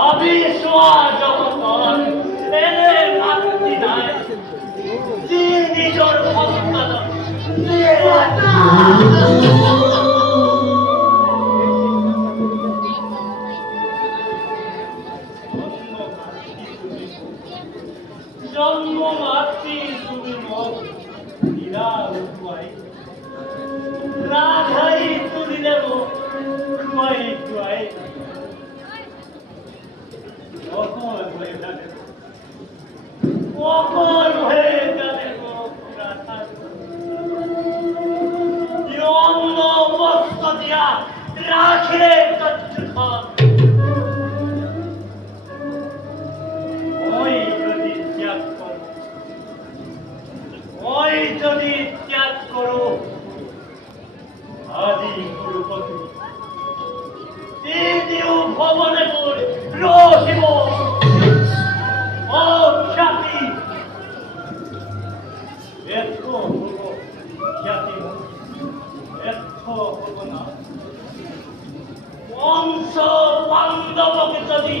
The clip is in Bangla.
অবিশ্বা জগতর এনে মাতৃ নাই যি নিজর ভক্তদন জন্ম মাতৃ তুমি মত হীরা উপায় রাধাই তুলি দেব মাই দুয়াই অকল হয়ে যাবে অকল হয়ে যাবে রাধা অন্য বস্ত্র দিয়া রাখে কচ্ছুথা ওই যদি ত্যাগ করো ওই যদি ত্যাগ করো আদি গুরুপতি দ্বিতীয় ভবনে রহিব ও খ্যাতি এত হব খ্যাতি এত হব না বংশ বান্ধবকে যদি